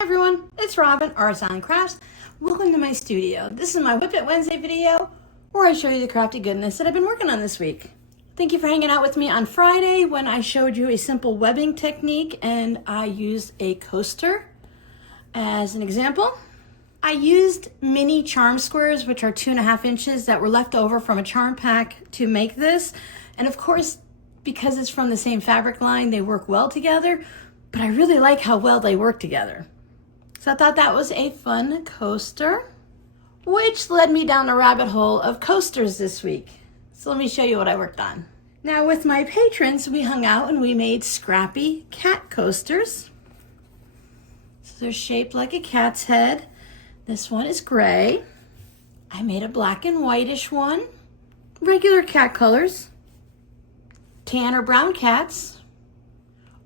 Hi everyone, it's Robin, Arts on Crafts. Welcome to my studio. This is my Whip It Wednesday video where I show you the crafty goodness that I've been working on this week. Thank you for hanging out with me on Friday when I showed you a simple webbing technique and I used a coaster as an example. I used mini charm squares, which are 2.5 inches that were left over from a charm pack to make this. And of course, because it's from the same fabric line, they work well together, but I really like how well they work together. So I thought that was a fun coaster, which led me down a rabbit hole of coasters this week. So let me show you what I worked on. Now with my patrons, we hung out and we made scrappy cat coasters. So they're shaped like a cat's head. This one is gray. I made a black and whitish one, regular cat colors, tan or brown cats,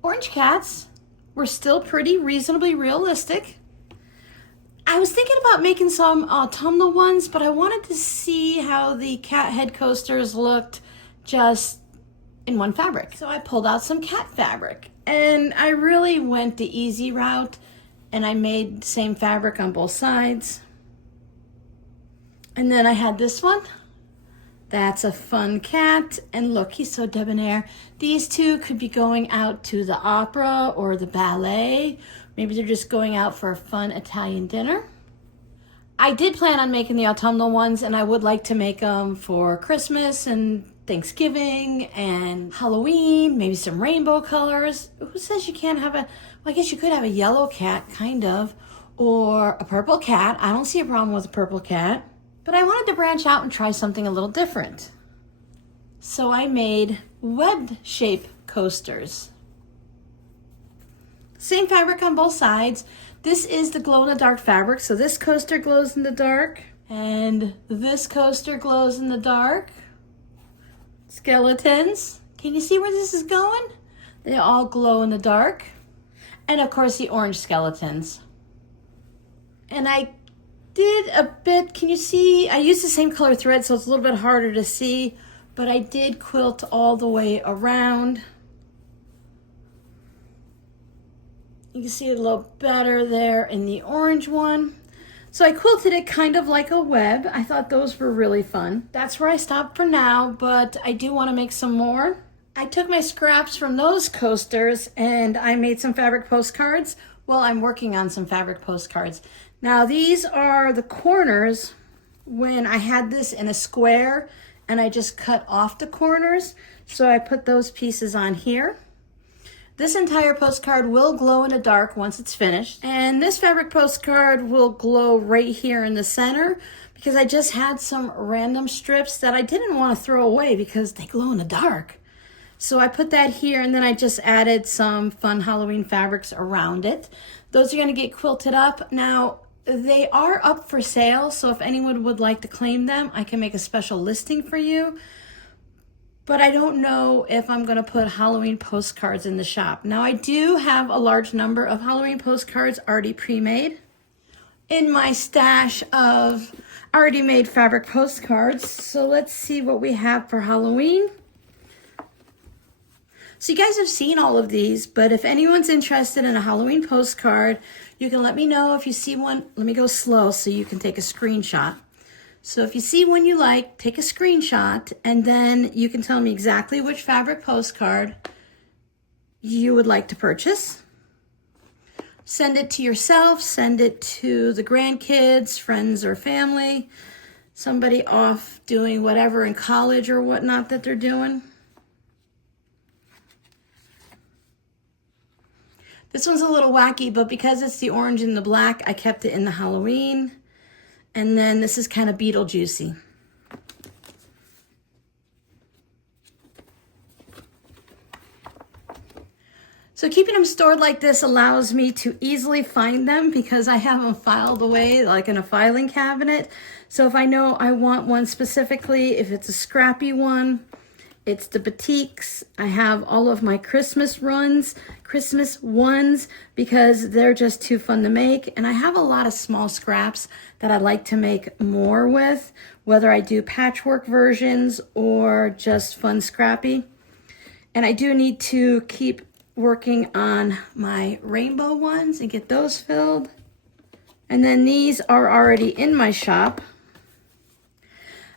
orange cats were still pretty reasonably realistic. I was thinking about making some autumnal ones, but I wanted to see how the cat head coasters looked just in one fabric. So I pulled out some cat fabric and I really went the easy route and I made the same fabric on both sides. And then I had this one. That's a fun cat, and look, he's so debonair. These two could be going out to the opera or the ballet. Maybe they're just going out for a fun Italian dinner. I did plan on making the autumnal ones, and I would like to make them for Christmas and Thanksgiving and Halloween, maybe some rainbow colors. Who says you can't have well, I guess you could have a yellow cat, kind of, or a purple cat. I don't see a problem with a purple cat. But I wanted to branch out and try something a little different. So I made webbed shape coasters. Same fabric on both sides. This is the glow in the dark fabric. So this coaster glows in the dark and this coaster glows in the dark. Skeletons. Can you see where this is going? They all glow in the dark. And of course the orange skeletons. And I did a bit, can you see? I used the same color thread, so it's a little bit harder to see, but I did quilt all the way around. You can see it a little better there in the orange one. So I quilted it kind of like a web. I thought those were really fun. That's where I stopped for now, but I do want to make some more. I took my scraps from those coasters and I made some fabric postcards. Well, I'm working on some fabric postcards. Now these are the corners when I had this in a square and I just cut off the corners. So I put those pieces on here. This entire postcard will glow in the dark once it's finished. And this fabric postcard will glow right here in the center because I just had some random strips that I didn't want to throw away because they glow in the dark. So I put that here and then I just added some fun Halloween fabrics around it. Those are going to get quilted up. Now, they are up for sale, so if anyone would like to claim them, I can make a special listing for you. But I don't know if I'm going to put Halloween postcards in the shop. Now, I do have a large number of Halloween postcards already pre-made in my stash of already made fabric postcards. So let's see what we have for Halloween. So you guys have seen all of these, but if anyone's interested in a Halloween postcard, you can let me know if you see one. Let me go slow so you can take a screenshot. So if you see one you like, take a screenshot, and then you can tell me exactly which fabric postcard you would like to purchase. Send it to yourself, send it to the grandkids, friends or family, somebody off doing whatever in college or whatnot that they're doing. This one's a little wacky, but because it's the orange and the black, I kept it in the Halloween. And then this is kind of Beetlejuicy. So keeping them stored like this allows me to easily find them because I have them filed away like in a filing cabinet. So if I know I want one specifically, if it's a scrappy one, it's the batiks. I have all of my Christmas ones, because they're just too fun to make. And I have a lot of small scraps that I'd like to make more with, whether I do patchwork versions or just fun scrappy. And I do need to keep working on my rainbow ones and get those filled. And then these are already in my shop.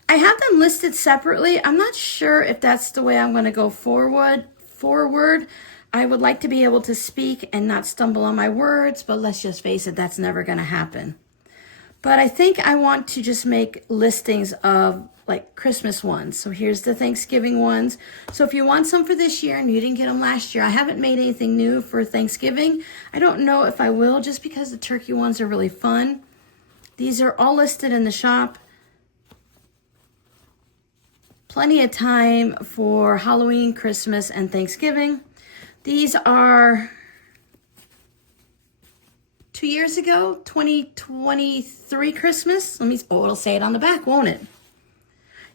I have them listed separately. I'm not sure if that's the way I'm going to go forward. I would like to be able to speak and not stumble on my words, but let's just face it, that's never going to happen. But I think I want to just make listings of like Christmas ones. So here's the Thanksgiving ones. So if you want some for this year and you didn't get them last year, I haven't made anything new for Thanksgiving. I don't know if I will, just because the turkey ones are really fun. These are all listed in the shop. Plenty of time for Halloween, Christmas, and Thanksgiving. These are 2 years ago, 2023 Christmas. It'll say it on the back, won't it?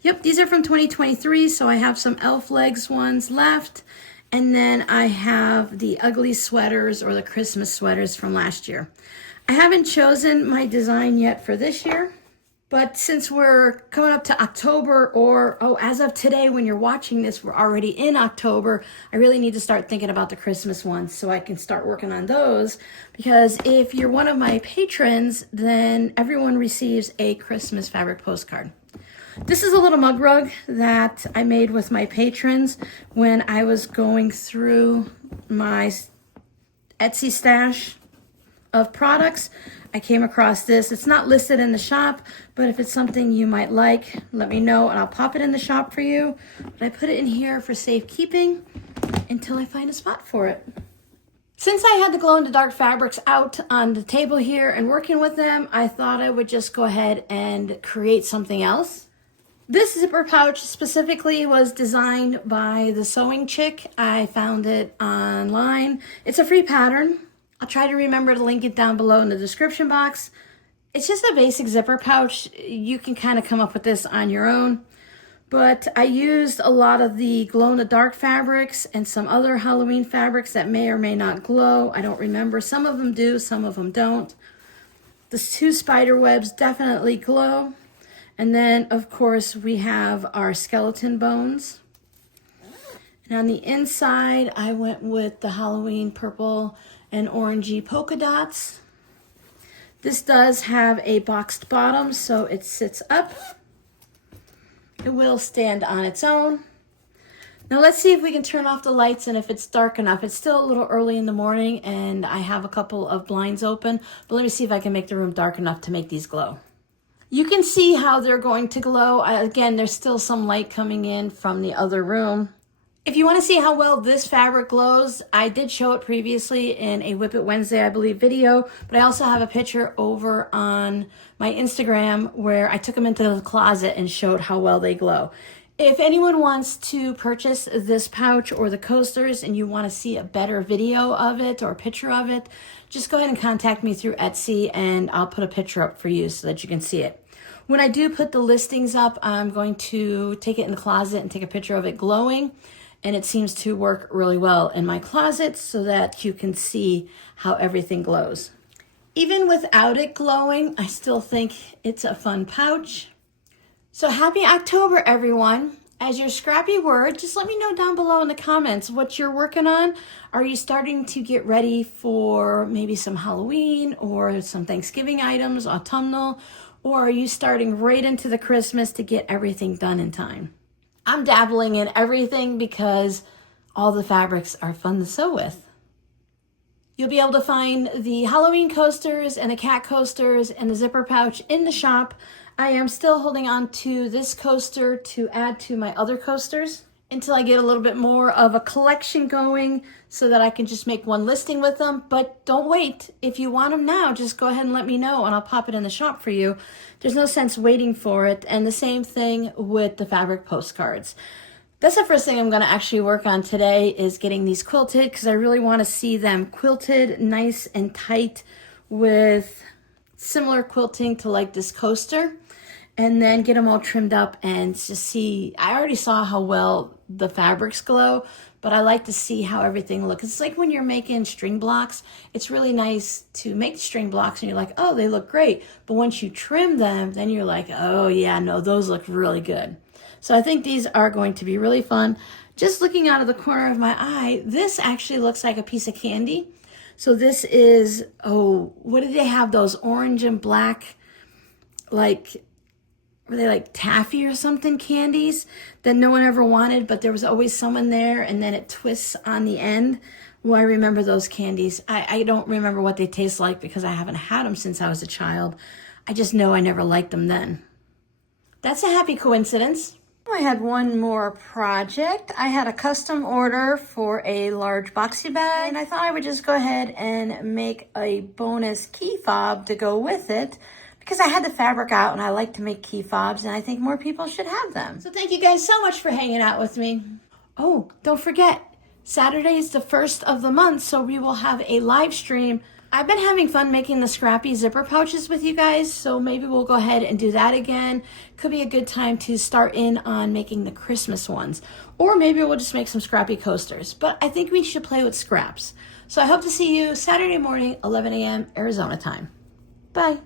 Yep, these are from 2023, so I have some elf legs ones left. And then I have the ugly sweaters or the Christmas sweaters from last year. I haven't chosen my design yet for this year, but since we're coming up to October, as of today when you're watching this, we're already in October, I really need to start thinking about the Christmas ones so I can start working on those. Because if you're one of my patrons, then everyone receives a Christmas fabric postcard. This is a little mug rug that I made with my patrons when I was going through my Etsy stash of products. I came across this. It's not listed in the shop, but if it's something you might like, let me know and I'll pop it in the shop for you. But I put it in here for safekeeping until I find a spot for it. Since I had the glow-in-the-dark fabrics out on the table here and working with them, I thought I would just go ahead and create something else. This zipper pouch specifically was designed by the sewing chick. I found it online. It's a free pattern. I'll try to remember to link it down below in the description box. It's just a basic zipper pouch. You can kind of come up with this on your own. But I used a lot of the glow-in-the-dark fabrics and some other Halloween fabrics that may or may not glow. I don't remember. Some of them do, some of them don't. The two spider webs definitely glow. And then, of course, we have our skeleton bones. And on the inside, I went with the Halloween purple and orangey polka dots. This does have a boxed bottom, so it sits up. It will stand on its own. Now let's see if we can turn off the lights and if it's dark enough. It's still a little early in the morning and I have a couple of blinds open, but let me see if I can make the room dark enough to make these glow. You can see how they're going to glow. Again, there's still some light coming in from the other room. If you want to see how well this fabric glows, I did show it previously in a Whip It Wednesday, I believe, video, but I also have a picture over on my Instagram where I took them into the closet and showed how well they glow. If anyone wants to purchase this pouch or the coasters and you want to see a better video of it or a picture of it, just go ahead and contact me through Etsy and I'll put a picture up for you so that you can see it. When I do put the listings up, I'm going to take it in the closet and take a picture of it glowing. And it seems to work really well in my closet so that you can see how everything glows. Even without it glowing, I still think it's a fun pouch. So happy October, everyone. As your scrappy word, just let me know down below in the comments what you're working on. Are you starting to get ready for maybe some Halloween or some Thanksgiving items, autumnal? Or are you starting right into the Christmas to get everything done in time? I'm dabbling in everything because all the fabrics are fun to sew with. You'll be able to find the Halloween coasters and the cat coasters and the zipper pouch in the shop. I am still holding on to this coaster to add to my other coasters until I get a little bit more of a collection going so that I can just make one listing with them. But don't wait. If you want them now, just go ahead and let me know and I'll pop it in the shop for you. There's no sense waiting for it. And the same thing with the fabric postcards. That's the first thing I'm going to actually work on today is getting these quilted because I really want to see them quilted nice and tight with similar quilting to like this coaster. And then get them all trimmed up and just see. I already saw how well the fabrics glow, but I like to see how everything looks. It's like when you're making string blocks, it's really nice to make string blocks and you're like, oh, they look great. But once you trim them, then you're like, oh yeah, no, those look really good. So I think these are going to be really fun. Just looking out of the corner of my eye, this actually looks like a piece of candy. So this is, oh, what did they have? Those orange and black, like, were they like taffy or something candies that no one ever wanted, but there was always someone there, and then it twists on the end. Well, I remember those candies. I don't remember what they taste like because I haven't had them since I was a child. I just know I never liked them then. That's a happy coincidence. I had one more project. I had a custom order for a large boxy bag, and I thought I would just go ahead and make a bonus key fob to go with it because I had the fabric out and I like to make key fobs, and I think more people should have them. So thank you guys so much for hanging out with me. Oh, don't forget, Saturday is the first of the month, so we will have a live stream. I've been having fun making the scrappy zipper pouches with you guys, so maybe we'll go ahead and do that again. Could be a good time to start in on making the Christmas ones. Or maybe we'll just make some scrappy coasters. But I think we should play with scraps. So I hope to see you Saturday morning, 11 a.m. Arizona time. Bye.